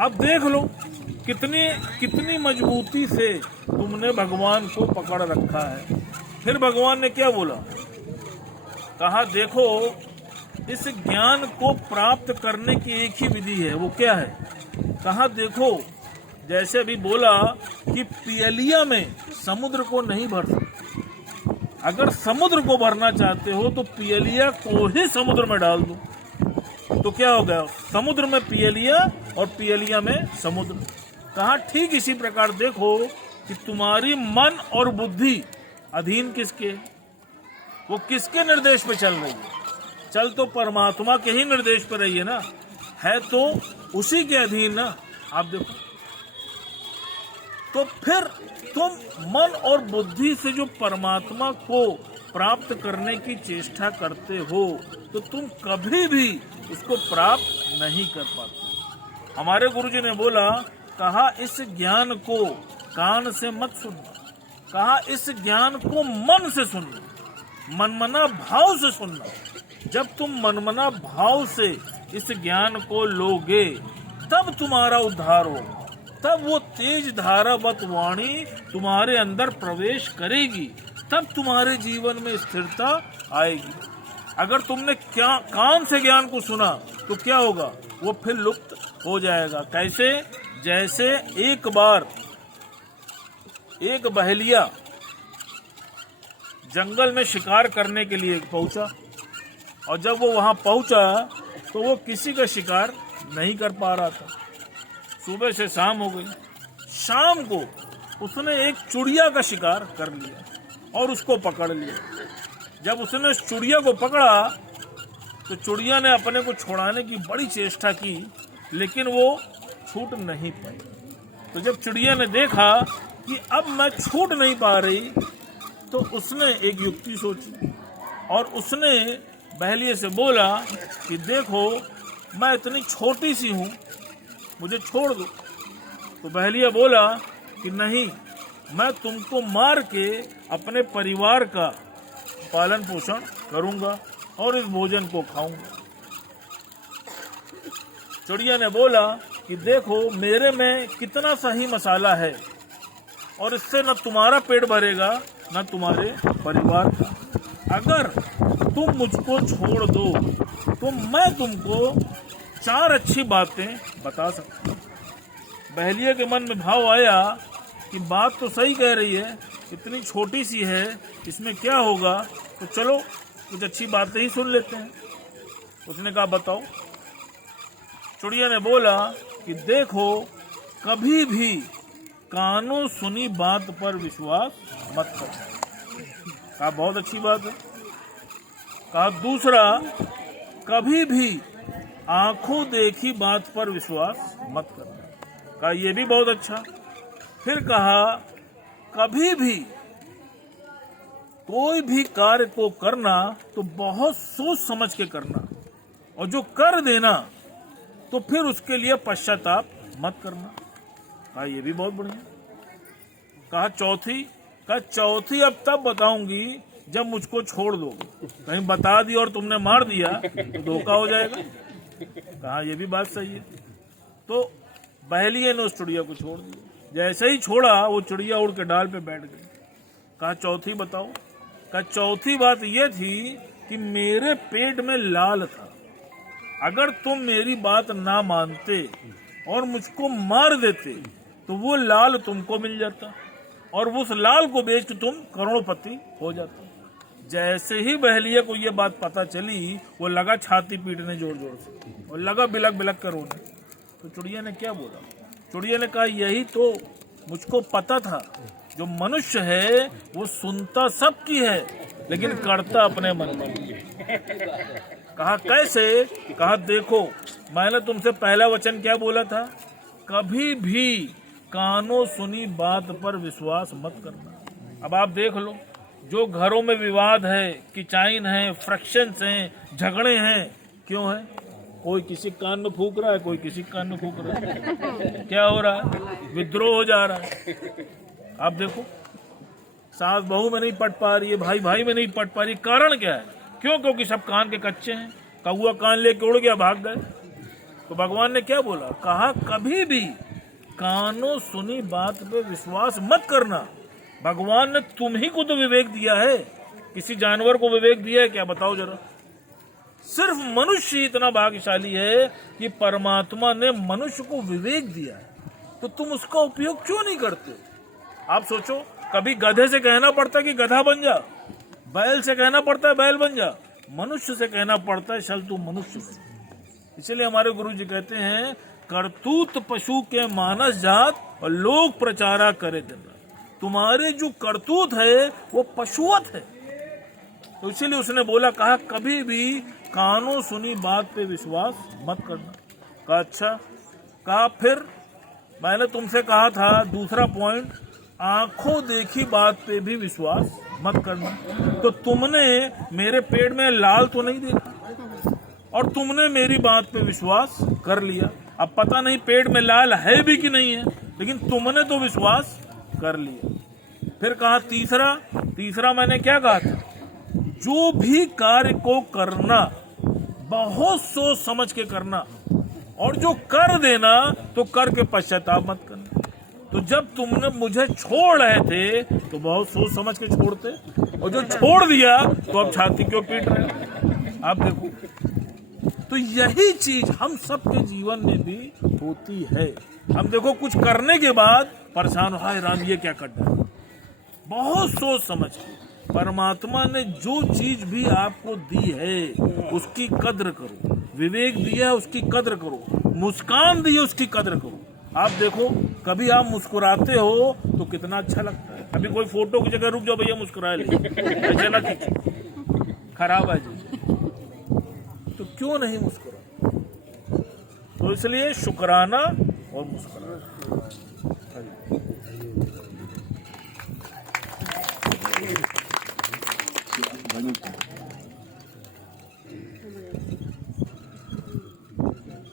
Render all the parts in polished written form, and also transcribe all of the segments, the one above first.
अब देख लो कितनी कितनी मजबूती से तुमने भगवान को पकड़ रखा है। फिर भगवान ने क्या बोला, कहा देखो इस ज्ञान को प्राप्त करने की एक ही विधि है, वो क्या है? कहा देखो जैसे अभी बोला कि पियलिया में समुद्र को नहीं भर सकते। अगर समुद्र को भरना चाहते हो तो पियलिया को ही समुद्र में डाल दो, तो क्या हो गया? समुद्र में पियलिया और पियलिया में समुद्र। कहा ठीक इसी प्रकार देखो कि तुम्हारी मन और बुद्धि अधीन किसके? वो किसके निर्देश पे चल रही है? चल तो परमात्मा के ही निर्देश पर रही है ना, है तो उसी के अधीन ना। आप देखो तो फिर तुम मन और बुद्धि से जो परमात्मा को प्राप्त करने की चेष्टा करते हो तो तुम कभी भी उसको प्राप्त नहीं कर पाते। हमारे गुरुजी ने बोला, कहा इस ज्ञान को कान से मत सुनना, कहा इस ज्ञान को मन से सुनना, मनमना भाव से सुनना। जब तुम मनमना भाव से इस ज्ञान को लोगे तब तुम्हारा उद्धार होगा, तब वो तेज धारावत वाणी तुम्हारे अंदर प्रवेश करेगी, तब तुम्हारे जीवन में स्थिरता आएगी। अगर तुमने क्या कान से ज्ञान को सुना तो क्या होगा? वो फिर लुप्त हो जाएगा। कैसे? जैसे एक बार एक बहेलिया जंगल में शिकार करने के लिए पहुंचा और जब वो वहां पहुंचा तो वो किसी का शिकार नहीं कर पा रहा था। सुबह से शाम हो गई। शाम को उसने एक चिड़िया का शिकार कर लिया और उसको पकड़ लिया। जब उसने उस चिड़िया को पकड़ा तो चिड़िया ने अपने को छुड़ाने की बड़ी चेष्टा की, लेकिन वो छूट नहीं पाई। तो जब चिड़िया ने देखा कि अब मैं छूट नहीं पा रही तो उसने एक युक्ति सोची और उसने बहेलिए से बोला कि देखो मैं इतनी छोटी सी हूँ, मुझे छोड़ दो। तो बहेलिया बोला कि नहीं, मैं तुमको मार के अपने परिवार का पालन पोषण करूंगा और इस भोजन को खाऊंगा। चिड़िया ने बोला कि देखो मेरे में कितना सही मसाला है और इससे न तुम्हारा पेट भरेगा न तुम्हारे परिवार का। अगर तुम मुझको छोड़ दो तो मैं तुमको 4 अच्छी बातें बता सकता हूँ। बहेलिया के मन में भाव आया कि बात तो सही कह रही है, इतनी छोटी सी है, इसमें क्या होगा, तो चलो कुछ अच्छी बातें ही सुन लेते हैं। उसने कहा बताओ। चिड़िया ने बोला कि देखो कभी भी कानों सुनी बात पर विश्वास मत करो। कहा बहुत अच्छी बात है। कहा दूसरा, कभी भी आंखों देखी बात पर विश्वास मत करना। कहा यह भी बहुत अच्छा। फिर कहा कभी भी कोई भी कार्य को करना तो बहुत सोच समझ के करना, और जो कर देना तो फिर उसके लिए पश्चाताप मत करना। कहा यह भी बहुत बढ़िया। कहा चौथी, कहा चौथी अब तब बताऊंगी जब मुझको छोड़ दोगे, कहीं बता दिया और तुमने मार दिया तो धोखा हो जाएगा। कहा यह भी बात सही है। तो बहेलिया ने उस चिड़िया को छोड़ दिया। जैसे ही छोड़ा वो चिड़िया उड़ के डाल पे बैठ गई। कहा चौथी बताओ। कहा चौथी बात यह थी कि मेरे पेट में लाल था, अगर तुम मेरी बात ना मानते और मुझको मार देते तो वो लाल तुमको मिल जाता और उस लाल को बेच के तुम करोड़पति हो जाते। जैसे ही बहेलिया को ये बात पता चली वो लगा छाती पीटने जोर जोर से और लगा बिलक बिलक कर रोने। तो चिड़िया ने क्या बोला? चिड़िया ने कहा यही तो मुझको पता था, जो मनुष्य है वो सुनता सबकी है लेकिन करता अपने मन में। कहा कैसे? कहा देखो मैंने तुमसे पहला वचन क्या बोला था, कभी भी कानों सुनी बात पर विश्वास मत करना। अब आप देख लो, जो घरों में विवाद है, किचाइन है, फ्रैक्शंस हैं, झगड़े हैं, क्यों है? कोई किसी कान में फूंक रहा है, कोई किसी कान में फूंक रहा है। क्या हो रहा है? विद्रोह हो जा रहा है। आप देखो सास बहू में नहीं पट पा रही है, भाई भाई में नहीं पट पा रही। कारण क्या है? क्यों? क्योंकि सब कान के कच्चे हैं। कौआ कान लेके उड़ गया, भाग गए। तो भगवान ने क्या बोला, कहा कभी भी कानों सुनी बात पे विश्वास मत करना। भगवान ने तुम ही को तो विवेक दिया है, किसी जानवर को विवेक दिया है क्या, बताओ जरा। सिर्फ मनुष्य इतना भाग्यशाली है कि परमात्मा ने मनुष्य को विवेक दिया है, तो तुम उसका उपयोग क्यों नहीं करते। आप सोचो, कभी गधे से कहना पड़ता है कि गधा बन जा, बैल से कहना पड़ता है बैल बन जा, मनुष्य से कहना पड़ता है चल तू मनुष्य बन। इसलिए हमारे गुरु जी कहते हैं, करतूत पशु के मानस जात और लोग प्रचारा करे दिन रात। तुम्हारे जो करतूत है वो पशुवत है। तो इसीलिए उसने बोला, कहा कभी भी कानों सुनी बात पे विश्वास मत करना। कहा अच्छा, कहा फिर मैंने तुमसे कहा था दूसरा पॉइंट, आंखों देखी बात पे भी विश्वास मत करना। तो तुमने मेरे पेट में लाल तो नहीं देखा और तुमने मेरी बात पे विश्वास कर लिया। अब पता नहीं पेट में लाल है भी कि नहीं है, लेकिन तुमने तो विश्वास कर लिया। फिर कहा तीसरा मैंने क्या कहा था, जो भी कार्य को करना बहुत सोच समझ के करना, और जो कर देना तो कर के पश्चाताप मत करना। तो जब तुमने मुझे छोड़ रहे थे तो बहुत सोच समझ के छोड़ते, और जो छोड़ दिया तो अब छाती क्यों पीट रहे हो। आप देखो, तो यही चीज हम सबके जीवन में भी होती है। हम देखो कुछ करने के बाद परेशान हो, हाय राम ये क्या कर डाला। बहुत सोच समझ के, परमात्मा ने जो चीज भी आपको दी है उसकी कद्र करो, विवेक दिया है उसकी कद्र करो, मुस्कान दी है उसकी कद्र करो। आप देखो, कभी आप मुस्कुराते हो तो कितना अच्छा लगता है। अभी कोई फोटो की जगह रुक जाओ भैया मुस्कुरा ले, चला खराब है जी, तो क्यों नहीं मुस्कुरा। तो इसलिए शुक्राना और मुस्कुराना।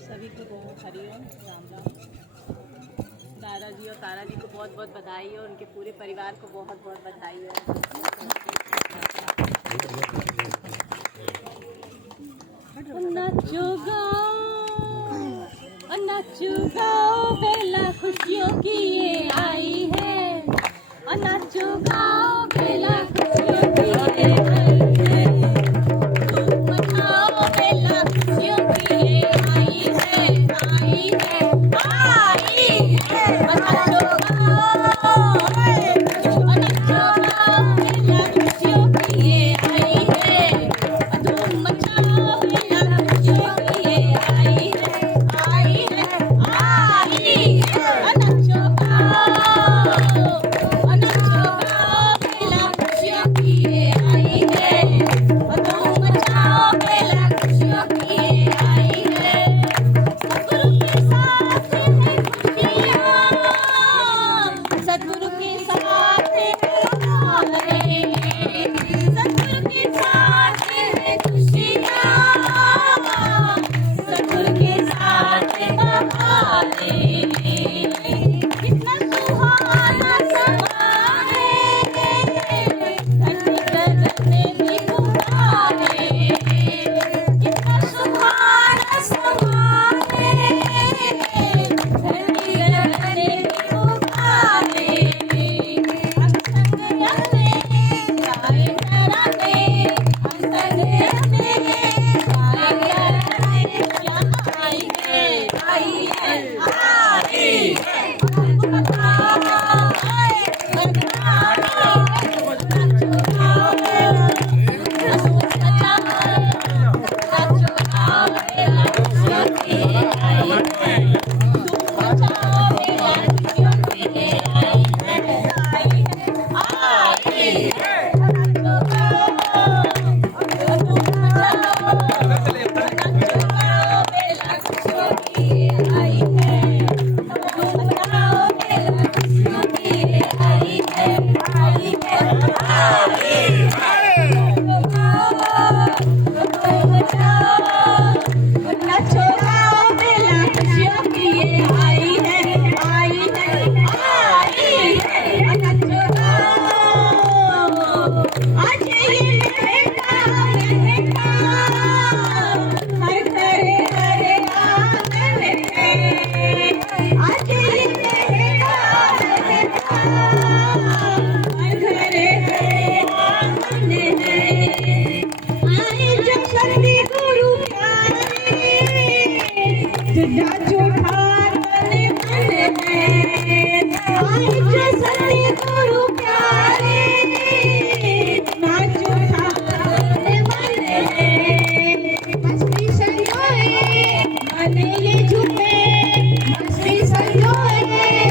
सभी को हरिओम राम राम। दादाजी और तारा जी को बहुत बहुत बधाई और उनके पूरे परिवार को बहुत बहुत बधाई है। नाचो गाओ बेला खुशियों की ये आई है, नाचो गाओ बेला खुशियों की ये आई है, धूम मचाओ बेला खुशियों की ये आई है, आई है, आई है। नाचो गाओ बेला खुशियों की ये आई है, धूम मचाओ बेला खुशियों की ये आई है, आई है, आई है। नाचो गाओ बेला खुशियों की ये आई है, धूम मचाओ बेला खुशियों की ये आई है। सतगुरु के साथ है खुशियाँ, सतगुरु के साथ है खुशियाँ, सतगुरु के साथ है बहारे। कितना सुहाना समा है, धरती गगन में भी पुकारे। कितना सुहाना समा है, धरती गगन में भी पुकारे। हम संग अपने गाए तराने, हम संग अपने गाए तराने। क्या आई है, आई है, आई है। हमको बताओ, बताओ, नाचो गाओ बेला, नाचो गाओ बेला खुशियों की ये आई है, धूम मचाओ बेला खुशियों की ये आई है, आई है, आई है। नाचो गाओ, धूम मचाओ, नाचो गाओ बेला खुशियों की ये आई है, धूम नाचो ठार बने मन में आई जो सतगुरु प्यारे नाचो ठार बने मन में मस्ती संयोए मन ये झूमे मस्ती संयोए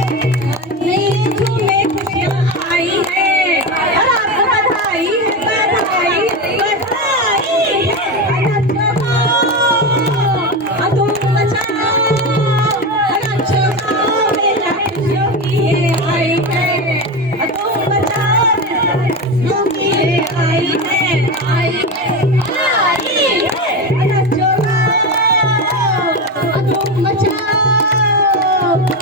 मन ये झूमे खुशियाँ आई है और आपको बधाई है बधाई बधाई है नाचो तुम मचाओ नाचो मेरा खुशियों की ये आई है तुम मचाओ खुशियों की ये आई है नाचो तुम मचाओ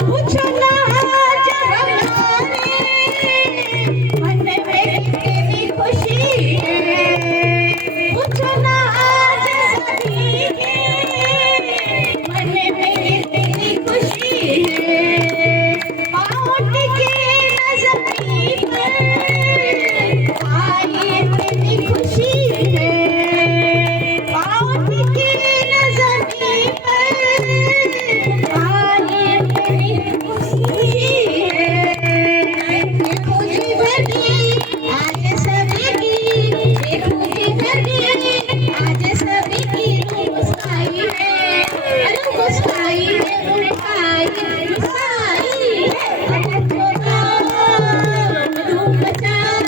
पूछो ना आज हमारे मन में कितनी खुशी है पूछो ना आज सभी के मन में कितनी खुशी है पाँव टिके नजमी पर आई इतनी खुशी है पाँव टिके नजमी पर आई इतनी खुशी है खुशी भरी आज सभी की खुशी भरी आज सभी की मुस्काई है अरे मुस्काई है मुस्काई है नाचो गाओ धूम मचाओ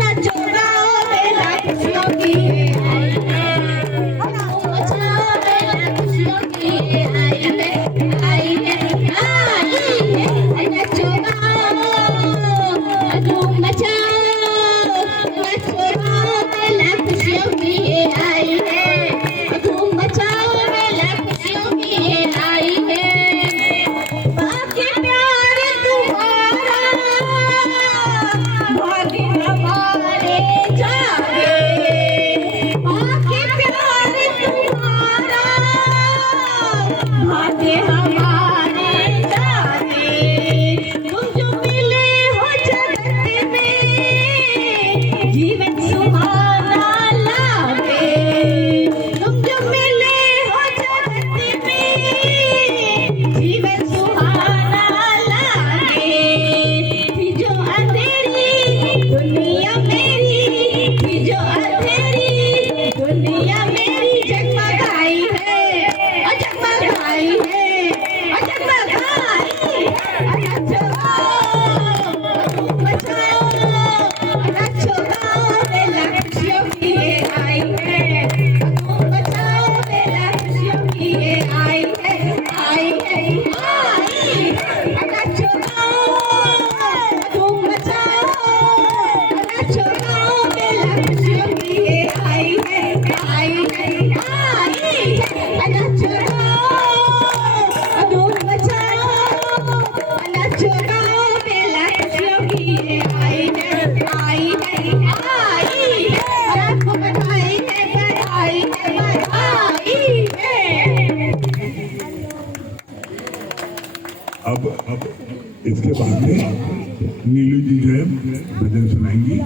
नाचो गाओ मेरा खुशियों की आई है धूम मचाओ मेरा खुशियों की आई है नाचो गाओ धूम मचाओ नाचो गाओ मेरा खुशियों की आई है धूम मचाओ मेरा खुशियों की आई है बाकी प्यार तुम्हारा भाग्य हमारे जागे बाकी प्यार तुम्हारा भाग्य हमारे जागे तुम जो मिले हो जगत में जीवन सुहाना लागे तुम जो मिले हो जगत में जीवन सुहाना लागे थी जो अंधेरी दुनिया मेरी थी जो अंधेरी दुनिया मेरी जगमगाई है और जगमगाई है और जगमगाई नाचो गाओ बचाओ नाचो गाओ मेला खुशियों की ये आई है बचाओ मेला खुशियों की ये आई है नाचो गाओ तुम बचाओ नाचो गाओ मेला खुशियों की ये आई है नाचो गाओ तुम बचाओ नाचो गाओ मेला खुशियों की ये आई है और आपको बधाई है अब इसके बाद में नीलू जी जो है भजन सुनाएंगी।